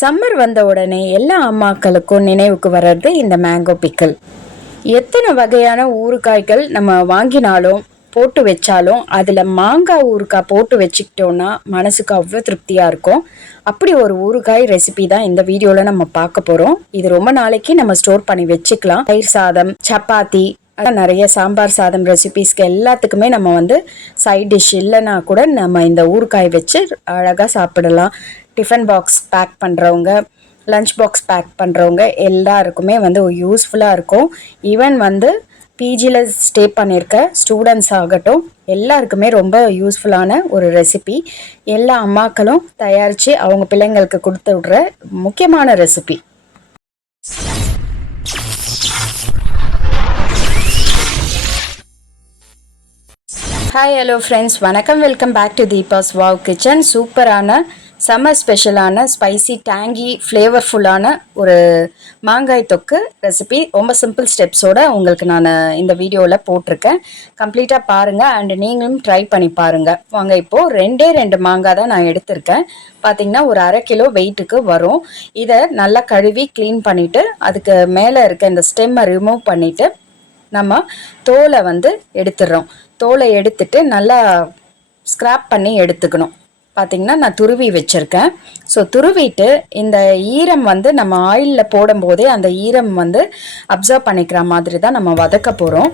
Summer வந்த உடனே எல்லா அம்மாக்களுக்கும் நினைவுக்கு வர்றது இந்த மேங்கோ பிக்கல். எத்தனை வகையான ஊறுகாய்கள் நம்ம வாங்கினாலும் போட்டு வச்சாலும் அதில் மாங்காய் ஊறுகாய் போட்டு வச்சுக்கிட்டோன்னா மனசுக்கு அவ்வளோ திருப்தியாக இருக்கும். அப்படி ஒரு ஊறுகாய் ரெசிபி தான் இந்த வீடியோவில் நம்ம பார்க்க போகிறோம். இது ரொம்ப நாளைக்கு நம்ம ஸ்டோர் பண்ணி வச்சுக்கலாம். தயிர் சாதம், சப்பாத்தி, நிறைய சாம்பார் சாதம் ரெசிபிஸ்க்கு எல்லாத்துக்குமே நம்ம சைட் டிஷ் இல்லைன்னா கூட நம்ம இந்த ஊறுகாய் வச்சு அழகாக சாப்பிடலாம். டிஃபன் பாக்ஸ் பேக் பண்ணுறவங்க, லஞ்ச் பாக்ஸ் பேக் பண்ணுறவங்க எல்லாருக்குமே யூஸ்ஃபுல்லாக இருக்கும். ஈவன் பிஜியில் ஸ்டே பண்ணியிருக்க ஸ்டூடெண்ட்ஸ் ஆகட்டும், எல்லாருக்குமே ரொம்ப யூஸ்ஃபுல்லான ஒரு ரெசிபி. எல்லா அம்மாக்களும் தயாரித்து அவங்க பிள்ளைங்களுக்கு கொடுத்து விடுற முக்கியமான ரெசிபி. ஹாய், ஹலோ ஃப்ரெண்ட்ஸ், வணக்கம். Welcome back to Deepa's wow kitchen. சூப்பரான சம்மர் ஸ்பெஷலான ஸ்பைசி டேங்கி ஃப்ளேவர்ஃபுல்லான ஒரு மாங்காய் தொக்கு ரெசிபி ரொம்ப சிம்பிள் ஸ்டெப்ஸோட உங்களுக்கு நான் இந்த வீடியோவில் போட்டிருக்கேன். கம்ப்ளீட்டாக பாருங்கள் அண்ட் நீங்களும் ட்ரை பண்ணி பாருங்கள். வாங்க, இப்போது ரெண்டு மாங்காய் தான் நான் எடுத்திருக்கேன். பார்த்திங்கன்னா ஒரு 1/2 கிலோ வெயிட்டுக்கு வரும். இதை நல்லா கழுவி க்ளீன் பண்ணிவிட்டு அதுக்கு மேலே இருக்க இந்த ஸ்டெம்மை ரிமூவ் பண்ணிவிட்டு நம்ம தோலை எடுத்துடுறோம். தோலை எடுத்துட்டு நல்லா ஸ்க்ராப் பண்ணி எடுத்துக்கணும். பார்த்திங்கன்னா நான் துருவி வச்சுருக்கேன். ஸோ துருவிட்டு இந்த ஈரம் நம்ம ஆயிலில் போடும்போதே அந்த ஈரம் அப்சர்வ் பண்ணிக்கிற மாதிரி தான் நம்ம வதக்க போகிறோம்.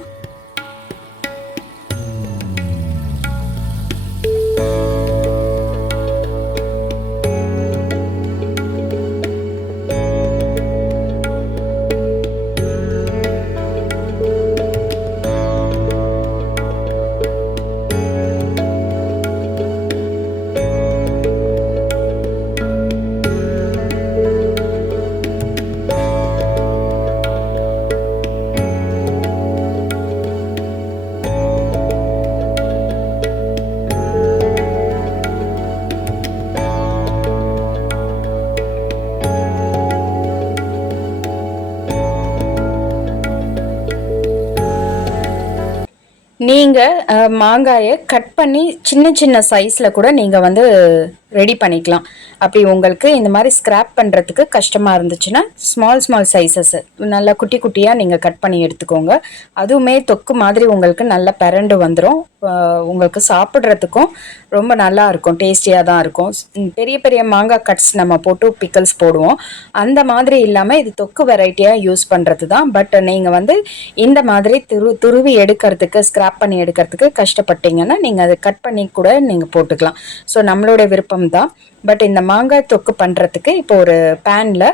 நீங்கள் மாங்காயை கட் பண்ணி சின்ன சின்ன சைஸில் கூட நீங்கள் ரெடி பண்ணிக்கலாம். அப்படி உங்களுக்கு இந்த மாதிரி ஸ்க்ராப் பண்ணுறதுக்கு கஷ்டமாக இருந்துச்சுன்னா ஸ்மால் சைஸஸ் நல்லா குட்டி குட்டியாக நீங்கள் கட் பண்ணி எடுத்துக்கோங்க. அதுவுமே தொக்கு மாதிரி உங்களுக்கு நல்லா பிரண்டு வந்துடும். உங்களுக்கு சாப்பிட்றதுக்கும் ரொம்ப நல்லா இருக்கும், டேஸ்டியாக தான் இருக்கும். பெரிய பெரிய மாங்காய் கட்ஸ் நம்ம போட்டு பிக்கல்ஸ் போடுவோம். அந்த மாதிரி இல்லாமல் இது தொக்கு வெரைட்டியாக யூஸ் பண்ணுறது தான். பட் நீங்கள் இந்த மாதிரி துருவி எடுக்கிறதுக்கு, ஸ்க்ராப் பண்ணி எடுக்கிறதுக்கு கஷ்டப்பட்டீங்கன்னா நீங்கள் அதை கட் பண்ணி கூட நீங்கள் போட்டுக்கலாம். ஸோ நம்மளோட விருப்பம் தான். பட் இந்த மாங்காய் தொக்கு பண்ணுறதுக்கு இப்போ ஒரு பேனில்,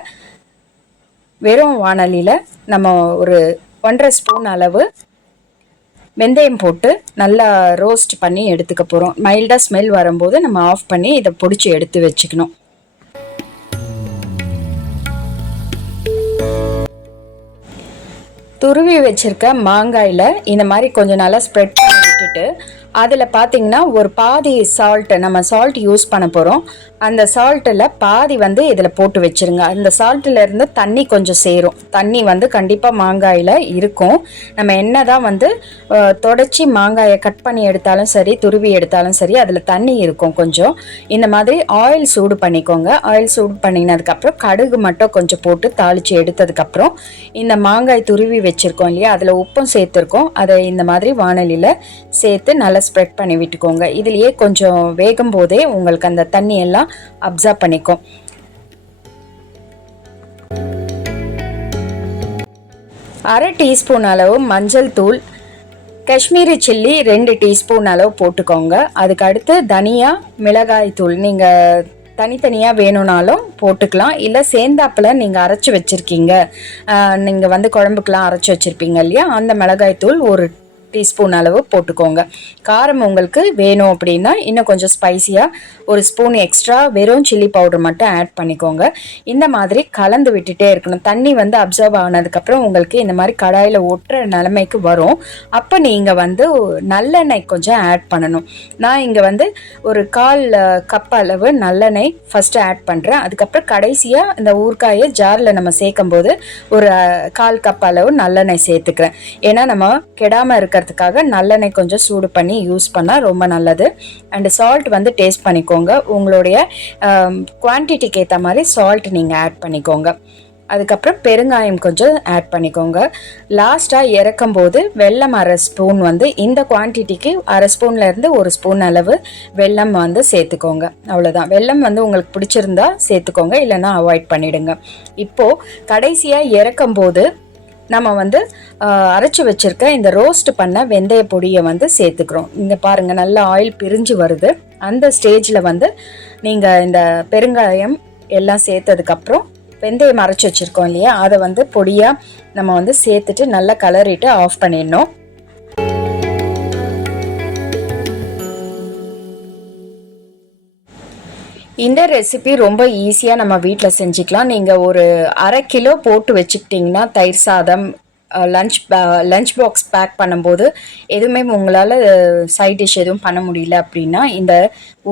வெறும் வாணலியில் நம்ம ஒரு 1.5 ஸ்பூன் அளவு வெந்தயம் போட்டு நல்லா ரோஸ்ட் பண்ணி எடுத்துக்க போகிறோம். மைல்டாக ஸ்மெல் வரும்போது நம்ம ஆஃப் பண்ணி இதை பொடிச்சு எடுத்து வச்சுக்கணும். துருவி வச்சுருக்க மாங்காயில் இந்த மாதிரி கொஞ்சம் நல்லா ஸ்ப்ரெட் பண்ணி விட்டுட்டு அதில் பார்த்திங்கன்னா ஒரு பாதி சால்ட்டு, நம்ம சால்ட் யூஸ் பண்ண போகிறோம். அந்த சால்ட்டில் பாதி இதில் போட்டு வச்சுருங்க. அந்த சால்ட்டிலேருந்து தண்ணி கொஞ்சம் சேரும். தண்ணி கண்டிப்பாக மாங்காயில் இருக்கும். நம்ம என்ன தான் தொடச்சி மாங்காயை கட் பண்ணி எடுத்தாலும் சரி, துருவி எடுத்தாலும் சரி, அதில் தண்ணி இருக்கும் கொஞ்சம். இந்த மாதிரி ஆயில் சூடு பண்ணிக்கோங்க. ஆயில் சூடு பண்ணினதுக்கப்புறம் கடுகு மட்டும் கொஞ்சம் போட்டு தாளித்து எடுத்ததுக்கப்புறம் இந்த மாங்காய் துருவி வச்சுருக்கோம் இல்லையா, அதில் உப்பும் சேர்த்துருக்கோம். அதை இந்த மாதிரி வாணலியில் சேர்த்து நல்லா ஸ்ப்ரெட் பண்ணி விட்டுக்கோங்க. இதுலேயே கொஞ்சம் வேகும் போதே உங்களுக்கு அந்த தண்ணி எல்லாம் அப்சர்வ் பண்ணிக்கும். அரை டீஸ்பூன் அளவு மஞ்சள் தூள், காஷ்மீரி சில்லி 2 டீஸ்பூன் அளவு போட்டுக்கோங்க. அதுக்கு அடுத்து தனியா, மிளகாய் தூள் நீங்கள் தனித்தனியாக வேணும்னாலும் போட்டுக்கலாம். இல்லை சேர்ந்தாப்பில் நீங்கள் அரைச்சி வச்சுருக்கீங்க, நீங்கள் குழம்புக்கெலாம் அரைச்சி வச்சுருப்பீங்க இல்லையா, அந்த மிளகாய் தூள் 1 டீஸ்பூன் அளவு போட்டுக்கோங்க. காரம் உங்களுக்கு வேணும் அப்படின்னா இன்னும் கொஞ்சம் ஸ்பைசியாக 1 ஸ்பூன் எக்ஸ்ட்ரா வெறும் சில்லி பவுடர் மட்டும் ஆட் பண்ணிக்கோங்க. இந்த மாதிரி கலந்து விட்டுட்டே இருக்கணும். தண்ணி அப்சர்வ் ஆனதுக்கப்புறம் உங்களுக்கு இந்த மாதிரி கடாயில் ஒட்டுற நிலைமைக்கு வரும். அப்போ நீங்கள் நல்லெண்ணெய் கொஞ்சம் ஆட் பண்ணணும். நான் இங்கே ஒரு 1/4 கப் அளவு நல்லெண்ணெய் ஃபஸ்ட்டு ஆட் பண்ணுறேன். அதுக்கப்புறம் கடைசியாக இந்த ஊறுகாயை ஜாரில் நம்ம சேர்க்கும் போது ஒரு 1/4 கப் அளவு நல்லெண்ணெய் சேர்த்துக்கிறேன். ஏன்னா நம்ம கெடாமல் இருக்கிற இருக்கிறதுக்காக நல்லெண்ணெய் கொஞ்சம் சூடு பண்ணி யூஸ் பண்ணால் ரொம்ப நல்லது. அண்டு சால்ட் வந்து டேஸ்ட் பண்ணிக்கோங்க. உங்களுடைய குவான்டிட்டிக்கு ஏற்ற மாதிரி சால்ட் நீங்கள் ஆட் பண்ணிக்கோங்க. அதுக்கப்புறம் பெருங்காயம் கொஞ்சம் ஆட் பண்ணிக்கோங்க. லாஸ்ட்டாக இறக்கும் போது வெல்லம் 1/2 ஸ்பூன் வந்து இந்த குவான்டிட்டிக்கு 1/2 ஸ்பூன்லேருந்து 1 ஸ்பூன் அளவு வெல்லம் வந்து சேர்த்துக்கோங்க. அவ்வளோதான். வெல்லம் வந்து உங்களுக்கு பிடிச்சிருந்தா சேர்த்துக்கோங்க, இல்லைன்னா அவாய்ட் பண்ணிவிடுங்க. இப்போது கடைசியாக இறக்கும் போது நம்ம வந்து அரைச்சி வச்சுருக்க இந்த ரோஸ்ட் பண்ண வெந்தய பொடியை வந்து சேர்த்துக்கிறோம். இங்கே பாருங்கள், நல்ல ஆயில் பிரிஞ்சு வருது. அந்த ஸ்டேஜில் வந்து நீங்கள் இந்த பெருங்காயம் எல்லாம் சேர்த்ததுக்கப்புறம் வெந்தயம் அரைச்சி வச்சுருக்கோம் இல்லையா, அதை வந்து பொடியாக நம்ம வந்து சேர்த்துட்டு நல்லா கலரிட்டு ஆஃப் பண்ணிடணும். இந்த ரெசிபி ரொம்ப ஈஸியாக நம்ம வீட்டில் செஞ்சுக்கலாம். நீங்கள் ஒரு 1/2 கிலோ போட்டு வச்சுக்கிட்டிங்கன்னா தயிர் சாதம், லஞ்ச் பாக்ஸ் பேக் பண்ணும்போது எதுவுமே உங்களால் சைட் டிஷ் எதுவும் பண்ண முடியல அப்படின்னா இந்த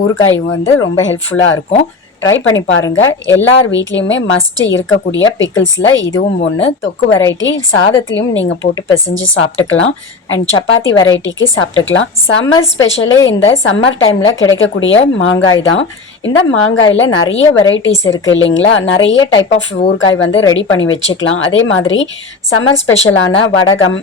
ஊறுகாய் வந்து ரொம்ப ஹெல்ப்ஃபுல்லாக இருக்கும். ட்ரை பண்ணி பாருங்கள். எல்லார் வீட்லேயுமே மஸ்ட் இருக்கக்கூடிய பிக்கிள்ஸில் இதுவும் ஒன்று. தொக்கு வெரைட்டி சாதத்துலேயும் நீங்கள் போட்டு பிசைஞ்சு சாப்பிட்டுக்கலாம். அண்ட் சப்பாத்தி வெரைட்டிக்கு சாப்பிட்டுக்கலாம். சம்மர் ஸ்பெஷலே இந்த சம்மர் டைமில் கிடைக்கக்கூடிய மாங்காய் தான். இந்த மாங்காயில் நிறைய வெரைட்டிஸ் இருக்குது இல்லைங்களா, நிறைய டைப் ஆஃப் ஊறுகாய் வந்து ரெடி பண்ணி வச்சுக்கலாம். அதே மாதிரி சம்மர் ஸ்பெஷலான வடகம்,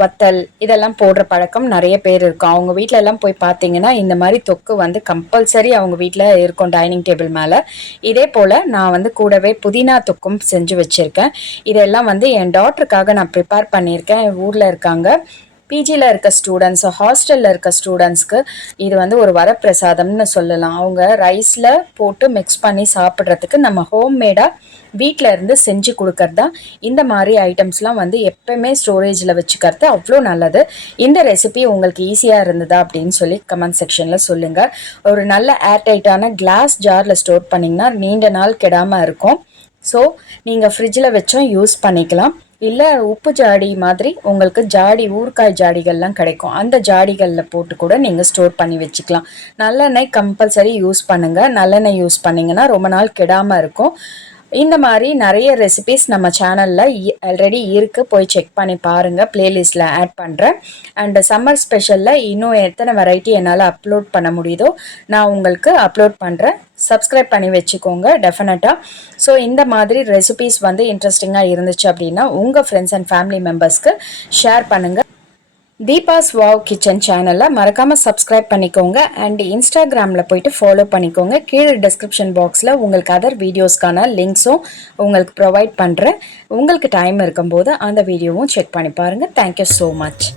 வத்தல் இதெல்லாம் போடுற பழக்கம் நிறைய பேர் இருக்கும். அவங்க வீட்டில எல்லாம் போய் பார்த்தீங்கன்னா இந்த மாதிரி தொக்கு வந்து கம்பல்சரி அவங்க வீட்டில் இருக்கும் டைனிங் டேபிள் மேலே. இதே போல் நான் வந்து கூடவே புதினா தொக்கும் செஞ்சு வச்சுருக்கேன். இதெல்லாம் வந்து என் டாட்டருக்காக நான் ப்ரிப்பேர் பண்ணியிருக்கேன். ஊரில் இருக்காங்க, பிஜியில் இருக்க ஸ்டூடெண்ட்ஸ், ஹாஸ்டலில் இருக்க ஸ்டூடெண்ட்ஸ்க்கு இது வந்து ஒரு வரப்பிரசாதம்னு சொல்லலாம். அவங்க ரைஸில் போட்டு மிக்ஸ் பண்ணி சாப்பிட்றதுக்கு நம்ம ஹோம்மேடாக வீட்டில் இருந்து செஞ்சு கொடுக்கறது தான். இந்த மாதிரி ஐட்டம்ஸ்லாம் வந்து எப்போவுமே ஸ்டோரேஜில் வச்சுக்கிறது அவ்வளோ நல்லது. இந்த ரெசிபி உங்களுக்கு ஈஸியாக இருந்ததா அப்படின்னு சொல்லி கமெண்ட் செக்ஷனில் சொல்லுங்கள். ஒரு நல்ல ஏர்டைட்டான கிளாஸ் ஜாரில் ஸ்டோர் பண்ணிங்கன்னா நீண்ட நாள் கெடாமல் இருக்கும். ஸோ நீங்கள் ஃப்ரிட்ஜில் வச்சும் யூஸ் பண்ணிக்கலாம். இல்லை உப்பு ஜாடி மாதிரி உங்களுக்கு ஜாடி, ஊறுகாய் ஜாடிகள்லாம் கிடைக்கும். அந்த ஜாடிகளில் போட்டு கூட நீங்கள் ஸ்டோர் பண்ணி வச்சுக்கலாம். நல்லெண்ணெய் கம்பல்சரி யூஸ் பண்ணுங்கள். நல்லெண்ணெய் யூஸ் பண்ணிங்கன்னா ரொம்ப நாள் கெடாமல் இருக்கும். இந்த மாதிரி நிறைய ரெசிபிஸ் நம்ம சேனலில் ஆல்ரெடி இருக்குது, போய் செக் பண்ணி பாருங்கள். ப்ளேலிஸ்ட்டில் ஆட் பண்ணுறேன். அண்டு சம்மர் ஸ்பெஷலில் இன்னும் எத்தனை வெரைட்டி என்னால் அப்லோட் பண்ண முடியுதோ நான் உங்களுக்கு அப்லோட் பண்ணுறேன். சப்ஸ்கிரைப் பண்ணி வச்சுக்கோங்க டெஃபினட்டாக. ஸோ இந்த மாதிரி ரெசிபிஸ் வந்து இன்ட்ரெஸ்டிங்காக இருந்துச்சு அப்படின்னா உங்கள் ஃப்ரெண்ட்ஸ் அண்ட் ஃபேமிலி மெம்பர்ஸ்க்கு ஷேர் பண்ணுங்கள். தீபாஸ் வாவ் கிச்சன் சேனலில் மறக்காமல் சப்ஸ்கிரைப் பண்ணிக்கோங்க. அண்ட் இன்ஸ்டாகிராமில் போயிட்டு ஃபாலோ பண்ணிக்கோங்க. கீழே டிஸ்கிரிப்ஷன் பாக்ஸில் உங்களுக்கு அதர் வீடியோஸ்க்கான லிங்க்ஸும் உங்களுக்கு ப்ரொவைட் பண்ணுறேன். உங்களுக்கு டைம் இருக்கும்போது அந்த வீடியோவும் செக் பண்ணி பாருங்கள். Thank you so much.